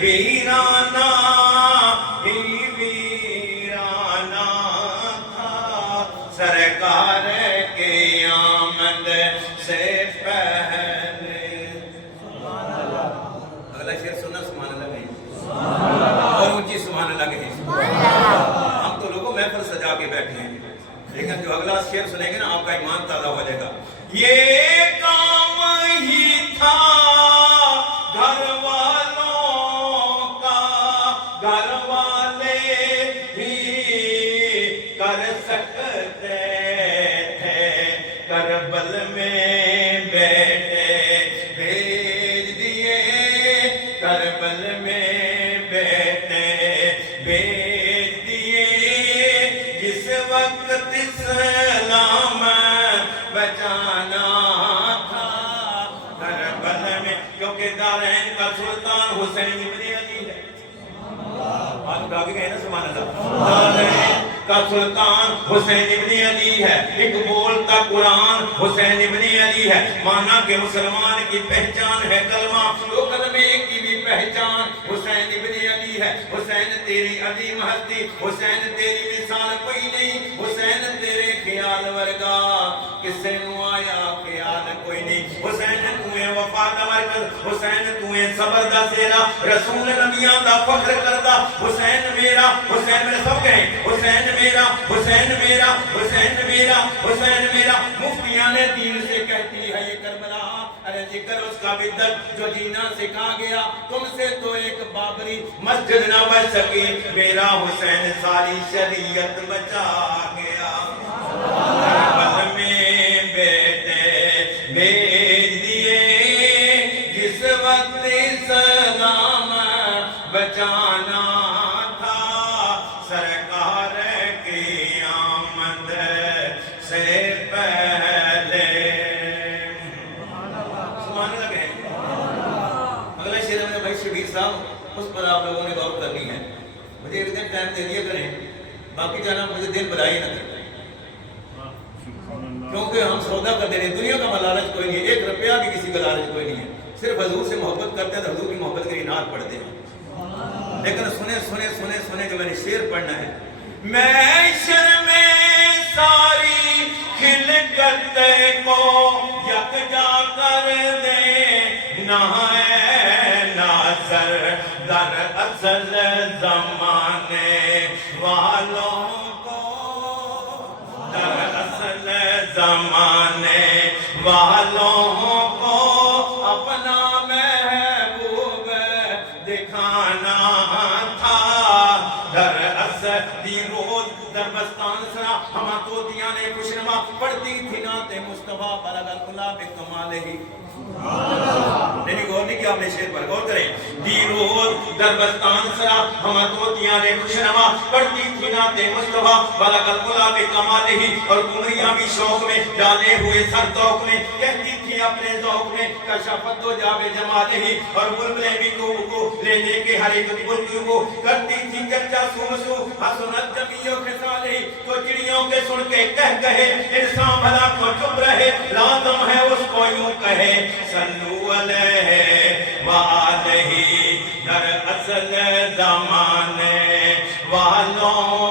ویرانہ ہی ویرانہ تھا سرکار کی آمد سے پہلے. اگلا شعر سننا سبحان اللہ کہیں اور اونچی سبحان اللہ کہیں. ہم تو لوگوں محفل سجا کے بیٹھے ہیں لیکن جو اگلا شعر سنیں گے نا آپ کا ایمان تازہ ہو جائے گا. یہ کام ہی تھا گھر والوں کا گھر والے ہی کر سکتے تھے کربل میں بیٹے بھیج دیے کربل میں بیٹے بھیج دیے جس وقت اسلام بچانا تھا کربل میں کیونکہ دارین کا سلطان حسین ابن علی ہے. آپ اٹھا کے کہیں نا سبحان اللہ. دارین کا سلطان حسین ابن علی ہے. ایک بولتا قرآن حسین ابن علی ہے. مانا کہ مسلمان کی پہچان ہے کلمہ دو کلمے کی بھی پہچان حسین ابن علی ہے. حسین تیری عظیم ہستی حسین تیری مثال کوئی نہیں حسین تیرے خیال ورگا کسے نو آیا خیال کوئی نہیں. حسین تویں وفا دا مرکز حسین تویں صبر دا سیرا رسول نبیاں دا فخر کردا حسین میرا سب کہیں حسین میرا حسین میرا حسین میرا حسین میرا. مفتیاں نے دین سے کہتی ہے یہ کربلا ارے ذکر اس کا بدت جو جینا سکھا گیا تم سے تو ایک بابری مسجد نہ بچ سکی میرا حسین ساری شریعت بچا گیا. کربل میں بیٹے بھیج دیے جس وقت اسلام بچانا تھا سرکار کی آمد سے پہلے. سبحان اللہ کہیں. اگلا شعر میں بھائی شبیر صاحب اس پر آپ لوگوں نے غور کرنی ہے. مجھے ایک دن ٹائم دے دیا کریں باقی جانا مجھے دل بلائی نہ کریں کیونکہ ہم سودا کر دے رہے ہیں. دنیا کا لالچ کوئی نہیں ہے ایک روپیہ بھی کسی کا لالچ کوئی نہیں ہے. صرف حضور سے محبت کرتے ہیں تو حضور کی محبت کی نعت پڑھتے ہیں. لیکن سنے جو میں نے شعر پڑھنا ہے. محشر میں ساری خلقت کو یکجا کر دے نہ ناظر در اصل زمانے والوں کو در اصل زمانے والوں کو اپنا محبوب دکھانا تھا. در اصل دی روز در بستان سرا ہما توتیاں نے خوشنما پڑھتی تھی نعت مصطفیٰ بلغ العلا بکمالہ. نہیں غور نہیں کیا آپ نے شعر پر غور کریں. دی روز در بستان سرا ہما توتیاں نے خوشنما پڑھتی تھی نعت مصطفیٰ بلغ العلا بکمالہ. اور قمریاں بھی شوق میں ڈالے ہوئے سر توق میں کہتی تھی اپنے ذوق میں کشفت و جاب جمالہ. اور بلبلیں بھی کو لے لے کے ہر ایک بلبل کو کرتی تھی چرچا سو حسنت جمیع خصالہ. تو چڑیوں کے سن کے کہے انسان بھلا کو چپ رہے لازم ہے اس کو یوں کہے صلو علیہ وآلہ در اصل زمانے والوں